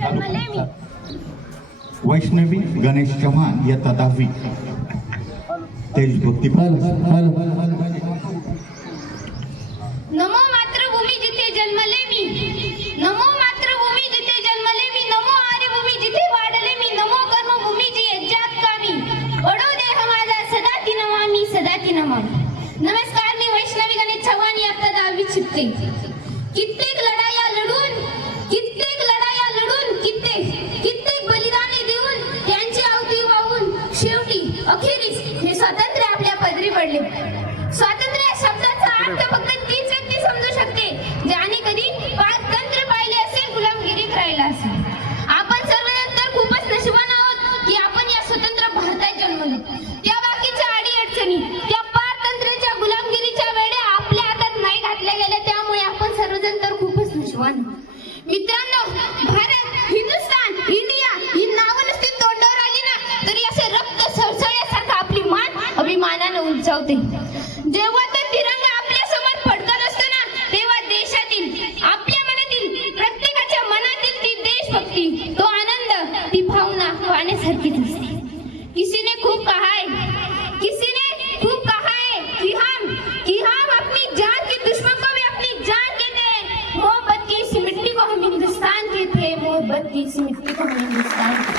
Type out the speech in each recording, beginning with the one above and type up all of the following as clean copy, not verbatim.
जन्मले मी. वैष्णवी गणेश चव्हाण इयत्ता 10वी. देशभक्ती. नमो मातृभूमी जिथे जन्मले मी, नमो मातृभूमी जिथे जन्मले मी, नमो आर्यभूमी जिथे वाढले मी, नमो कर्मभूमी जी यज्ञात कामी, ओढो देह माझा सदा ती नमामि, सदा ती नमामि. नमस्कार, मी वैष्णवी गणेश चव्हाण इयत्ता 10वी शिकते. कित्येक लढाया लढून, कित्येक लढाया लढून, कित्येक बलिदाने देऊन, त्यांची आहुती वाहून शेवटी अखेरीस हे स्वातंत्र्य आपल्या पदरी पडले. स्वातंत्र्य या शब्दाचा अर्थ फक्त तीच व्यक्ती समजू शकते ज्याने कधी पारतंत्र्य पाहिले असेल, गुलामगिरीत राहिला असेल. आपण सर्वजण तर खूपच नशिबान आहोत की आपण या स्वतंत्र भारतात जन्मलो. त्या बाकीच्या अडी अडचणी, त्या पारतंत्र्याच्या गुलामगिरीच्या वेळा आपल्या हातात नाही घातल्या गेल्या, त्यामुळे आपण सर्वजण तर खूपच नशिबान. मित्रांनो, भारत, हिंदुस्तान, इंडिया ही नावं नुसती तोंडावर आली ना तरी असे रक्त सळसळल्यासारखं आपली मान अभिमानाने उंचावते. जेव्हा तो तिरंगा आपल्या समोर फडकत असतो ना, तेव्हा देशातील, आपल्या मनातील, प्रत्येकाच्या मनातील ती देशभक्ती, तो आनंद, ती भावना पाहण्यासारखीच असते. किसी ने खूप कहा है, किसी ने खूप कहा है कि हम अपनी जान के दुश्मन को भी अपनी जान कहते हैं. मोहब्बत की इस मिट्टी को हम हिंदुस्तान के थे, मोहब्बत की इस मिट्टी को हम हिंदुस्तान के.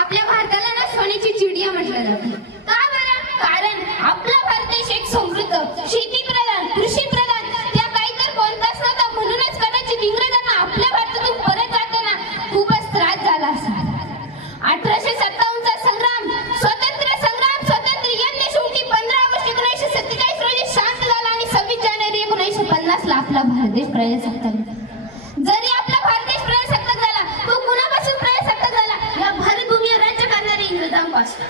आपल्या भारताला ना सोन्याची चिडिया म्हटलं जातं. का बरं? कारण आपला भारत देश एक समृद्ध, शेती प्रधान, कृषी प्रधान, त्या काही तर कोणताच नव्हता. म्हणूनच कदाचित इंग्रजांना आपल्या भारतातून परत जाताना खूपच त्रास झाला असा. 1857चा संग्राम, स्वातंत्र्य संग्राम, स्वातंत्र्य यज्ञ शेवटी 15 ऑगस्ट 1947 रोजी शांत झाला आणि 26 जानेवारी 1950 ला आपला भारत देश प्रजासत्ताक झाला. जरी आपला भारत देश प्रजासत्ताक झाला, तो कुणापासून प्रजासत्ताक झाला? या भारतभूमीवर राज्य करणाऱ्या इंग्रजांपासून.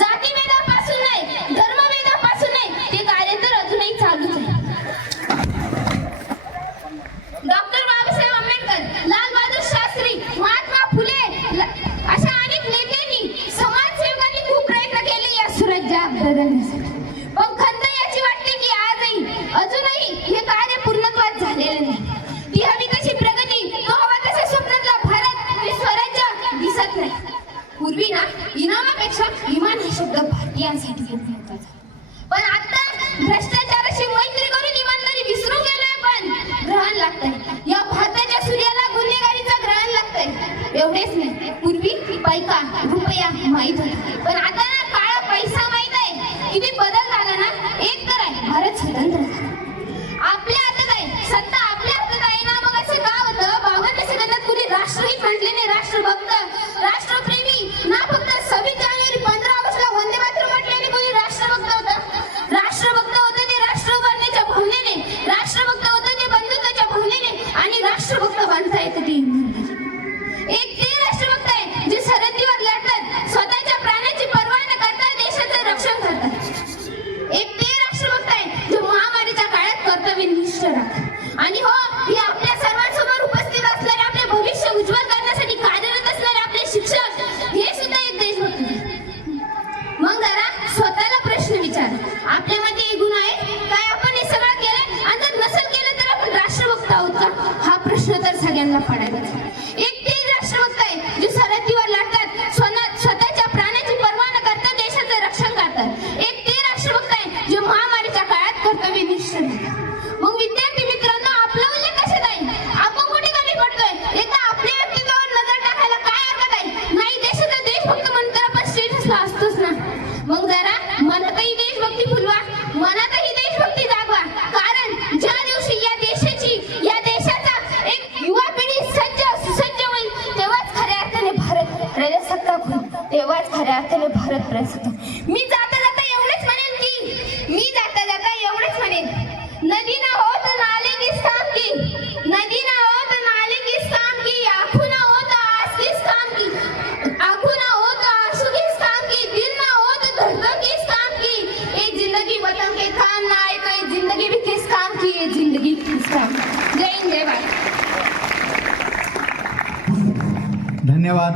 जातीभेदापासून नाही, धर्मभेदापासून नाही, ते कार्य तर अजूनही चालूच आहे. डॉक्टर बाबासाहेब आंबेडकर, लाल बहादूर शास्त्री, महात्मा फुले अशा अनेक नेत्यांनी, समाजसेवकांनी खूप प्रयत्न केले या सुराज्यात बदलण्यासाठी. पण खंत याची वाटते की आजही, अजूनही हे कार्य पूर्णत्वास झालेले नाही. ती हवी तशी प्रगती, तो हवा तसा स्वप्नातला भारत, हे स्वराज्य दिसत नाही. पूर्वी ना इनामापेक्षा इमान हा शब्द भारतीयांसाठी खूप महत्त्वाचा. पण आता भ्रष्टाचाराशी मैत्री करून इमानदारी विसरून गेलोय. पण ग्रहण लागतंय, या भारताच्या सूर्याला गुन्हेगारीचं ग्रहण लागतंय. एवढेच नाही, पूर्वी पैका रुपया माहित होता, पण आता ना काळा पैसा माहित आहे. किती बदल झाला ना. एक तर आहे भारत स्वतंत्र, आपल्या हातात आहे, सत्ता आपल्या हातात आहे ना. मग असं का होतं? 52 सेकंदात कुणी राष्ट्रहित म्हटले नाही, राष्ट्रभक्त, राष्ट्रप्रेमी ना. फक्त 26 जानेवारी 15 ऑगस्टला वंदे मातरम म्हटल्याने कोणी राष्ट्रभक्त होतं? राष्ट्रभक्त होतं ते राष्ट्र उभारण्याच्या भावनेने, राष्ट्रभक्त होतं ते बंधुत्वाच्या भावनेने, आणि राष्ट्रभक्त बांधता येतं ते इमानदारी. एक ते राष्ट्रभक्त आहे जे सरहद्दीवर लढतात, स्वतःच्या प्राणाची पर्वा न करता देशाचं रक्षण करतात. एक ते राष्ट्रभक्त आहे जे महामारीच्या काळात कर्तव्यनिष्ठ राहतात. आणि हो, हे आपल्या सर्वांसमोर उपस्थित असणारे, आपले भविष्य उज्ज्वल करण्यासाठी कार्यरत असणारे आपले शिक्षक, हे सुद्धा एक देशभक्त आहेत. मग जरा स्वतःला प्रश्न विचार, आपल्यामध्ये हे गुण आहे काय? आपण हे सगळं केलं, आणि जर नसेल केलं तर आपण राष्ट्रभक्त आहोत का? हा प्रश्न तर सगळ्यांना पडायलाच. एक ते राष्ट्रभक्त आहे जे सरहद्दीवर लढतात, स्वतःच्या प्राणाची पर्वा न करता देशाचं रक्षण करतात. एक ते राष्ट्रभक्त आहे जे महामारीच्या काळात कर्तव्यनिष्ठ राहतात. मग विद्यार्थी मित्रांनो, आपला उल्लेख कशात आहे? आपण कुठे कमी पडतोय? एकदा आपल्या व्यक्तित्वावर नजर टाकायला काय हरकत आहे? नाही, देशाचा देशभक्त म्हणून आपण स्टेटसला असतोच ना. मग जरा मनातही देशभक्ती फुलवा, मनातही देशभक्ती जागवा. कारण ज्या दिवशी या देशाची, या देशाचा एक युवा पिढी सज्ज सुसज्ज होईल, तेव्हाच खऱ्या अर्थाने भारत प्रजासत्ताक होईल, तेव्हाच खऱ्या अर्थाने भारत प्रजासत्ताक. मी जाता जाता एवढेच म्हणेन की, नदी ना हो तो नाले किस काम की, नदी ना हो तो नाले किस काम की, आंखों ना हो तो आंसू किस काम की, आंखों ना हो तो आंसू किस काम की, दिल ना हो तो धड़कन किस काम की. ये जिंदगी वतन के काम ना आए तो ये जिंदगी भी किस काम की, ये जिंदगी किस काम. जय हिंद, जय भारत. धन्यवाद.